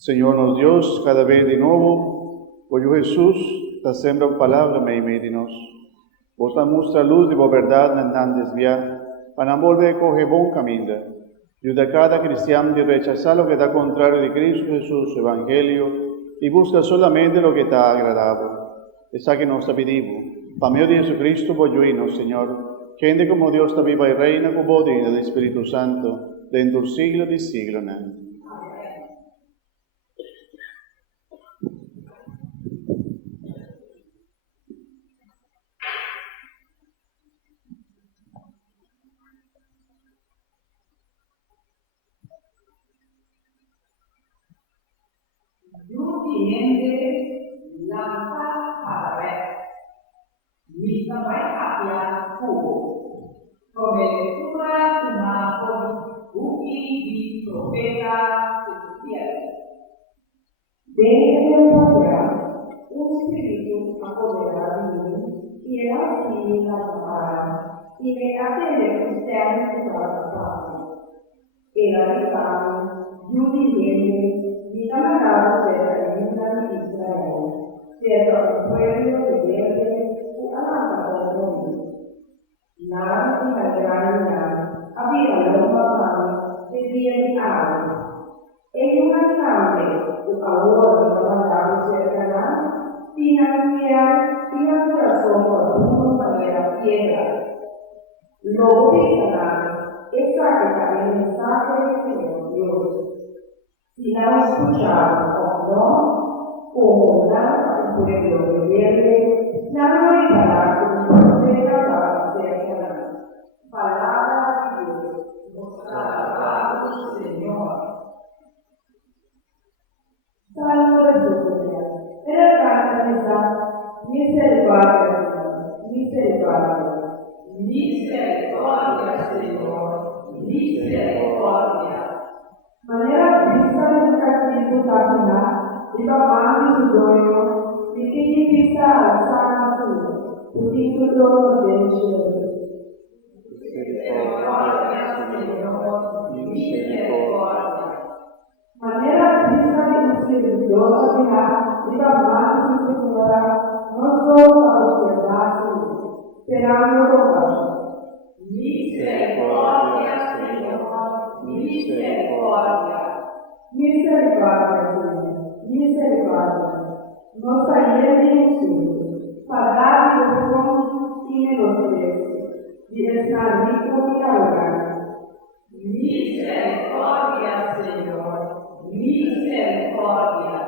Senhor nosso Deus, cada vez de novo, por Jesus, está sempre a palavra meio de nós. Vos damos a luz de boa verdade, não desviar, para não volver a correr bom caminho. Ajuda cada cristiano a rechazar o que está contrário de Cristo Jesús, su Evangelio, y busca solamente lo que está agradable. Esa que nos pedimos, para medio de Jesucristo, voglioino, Señor, gente como Dios está viva y reina con vos y del Espíritu Santo, dentro del siglo de siglo. Amén. Come lettura di Napoli, buchi di profeta Ezechiele. Deve avere un spirito appoggiato e la fine la e le catene cristiane sopravvissuti. E la verità di un insieme di camarada per la vita di Israele, per il pueblo de Verde o alla casa la grande aveva la mano e via di acqua e una nave che paura di cavalcare cercava fino a sopra una maniera piena. Lo vediamo e sa che la mensaje del Dios. Si la escuchado o no, como la pueblo de Verde, la novedad de la palabra de Dios, mostrada al Señor. Salmo de Sofía, era carta misericordia, misericordia, misericordia, Señor, misericordia. Manera vista del castigo caminar, y papá su dueño, y que vista alzar su, tu título de cielo. Misericordia, Señor, misericordia. Manera vista y misericordiosa de la Señora, no solo a los que hacen, esperando rogar. Misericordia, Señor, misericordia. Misericordia, Señor, misericordia. Nos ayer de insulto, para dar perdón y menosprecio. Y estar rico y ahogado. Misericordia, Señor, misericordia.